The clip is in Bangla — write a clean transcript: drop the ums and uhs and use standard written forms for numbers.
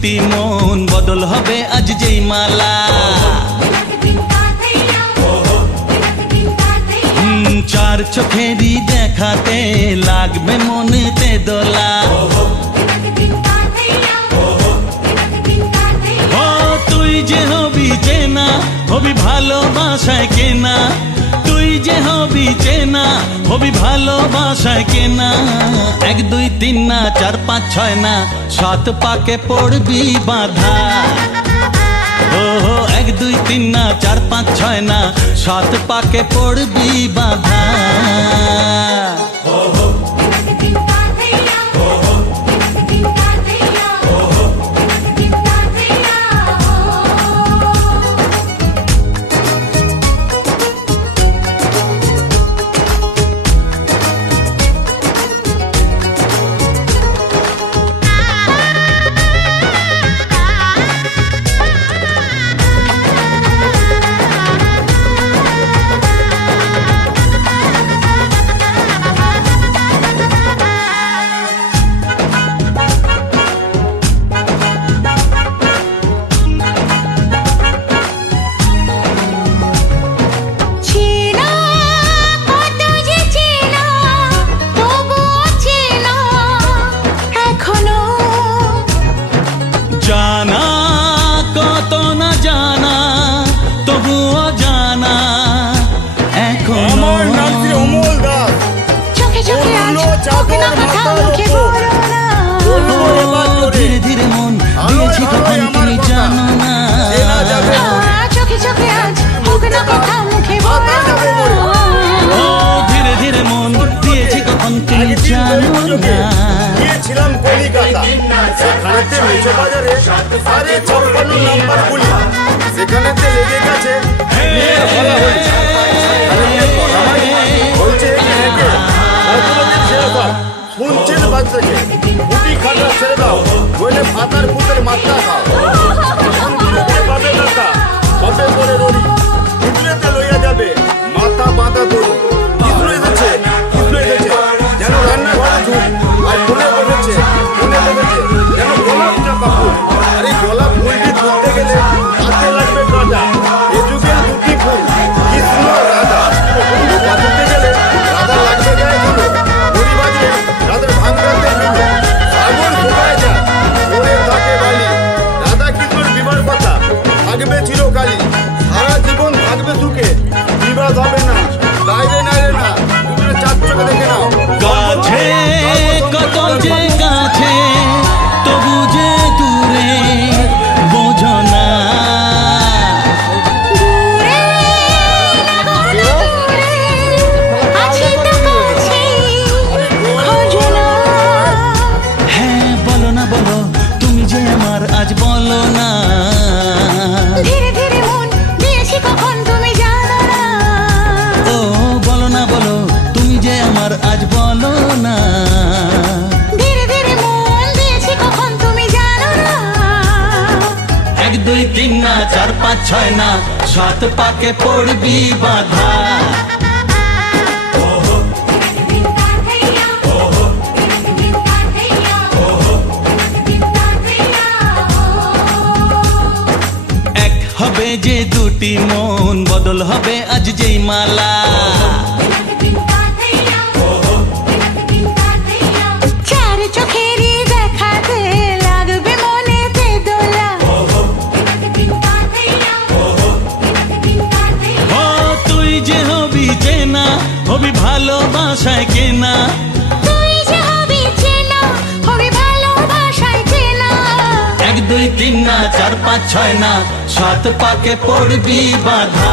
দুটি মন বদল হবে আজ যেই মালা। চার চোখেরই দেখাতে লাগবে মনেতে দোলা। ও তুই যে হবি চেনা, হবি ভালোবাসায় কেনা। তুই যে হবি চেনা, হবি ভালোবাসায় কেনা। 1 2 3 না 4 5 6 না 7 পাকে পড়বি বাঁধা। ও 1 2 3 না 4 5 6 না 7 পাকে পড়বি বাঁধা। জানা কত না জানা তবুও জানা এখনো। চোখে চোখে ধীরে ধীরে মন দিয়েছি কখন তুমি জানো না। চোখে চোখে আজ হোক না কথা মুখে ও ধীরে ধীরে মন দিয়েছি কখন তুমি জানো না। গিয়েছিলাম কলিকাতা, সেখানেতে মেছো বাজারে 56 নাম্বার গুলি, সেখানেতে লেগে গেছে বিয়ে বলা হয়েছে। বলছে শুনছেন বাচ্চাকে গুটি খাটা ছেড়ে দাও, বলে ফাতার পুতের মাথা খাও। পাবে কাকা কবে করে রড়ি ইঁদুরেতে লইয়া যাবে মাথা বাঁধা দড়ি। ইঁদুর এসেছে যেন রান্নাঘরে ঝুল, আর ফুলে বসেছে যেন গোলাপ চাপা ফুল। আরে গোলাপ ফুলটি তুলতে গেলে হাতে লাগবে কাঁটা। এ যুগের দুটি ফুল কৃষ্ণ রাধা, বন্ধু বাঁধতে গেলে রাধা লাগবে গায়ে ধুলো। ঘুড়ি বাজলে রাধার ভাঙরাতে মিলো, সাগর শুকায় যা ওরে থাকে বালি। রাধা কৃষ্ণর বিবাহ কথা থাকবে চিরকালী, সারা জীবন থাকবে সুখে, বিবাদ হবে না। বাইরে না রে না, তুমি 4 চোখে দেখে নাও। কাছে কত যে কাছে তবু যে দূরে বোঝো না। হ্যাঁ বলো না বলো তুমি যে আমার আজ বলো না। ধীরে ধীরে মন দিয়েছি কখন তুমি জানো না। ও বলো না বলো তুমি যে আমার আজ বলো না। ধীরে ধীরে মন দিয়েছি কখন তুমি জানো না। 1 2 3 না 4 5 6 না 7 পাকে পড়বি বাঁধা। এক হবে যে দুটি মন বদল হবে আজ যেই মালা। চার চোখেরই দেখাতে লাগবে মনেতে দোলা। ও তুই যে হবি চেনা, হবি ভালোবাসায় কেনা। তুই যে হবি চেনা, হবি ভালোবাসায় চেনা। 1 2 3 না 4 5 6 না 7 পাকে পড়বি বাঁধা।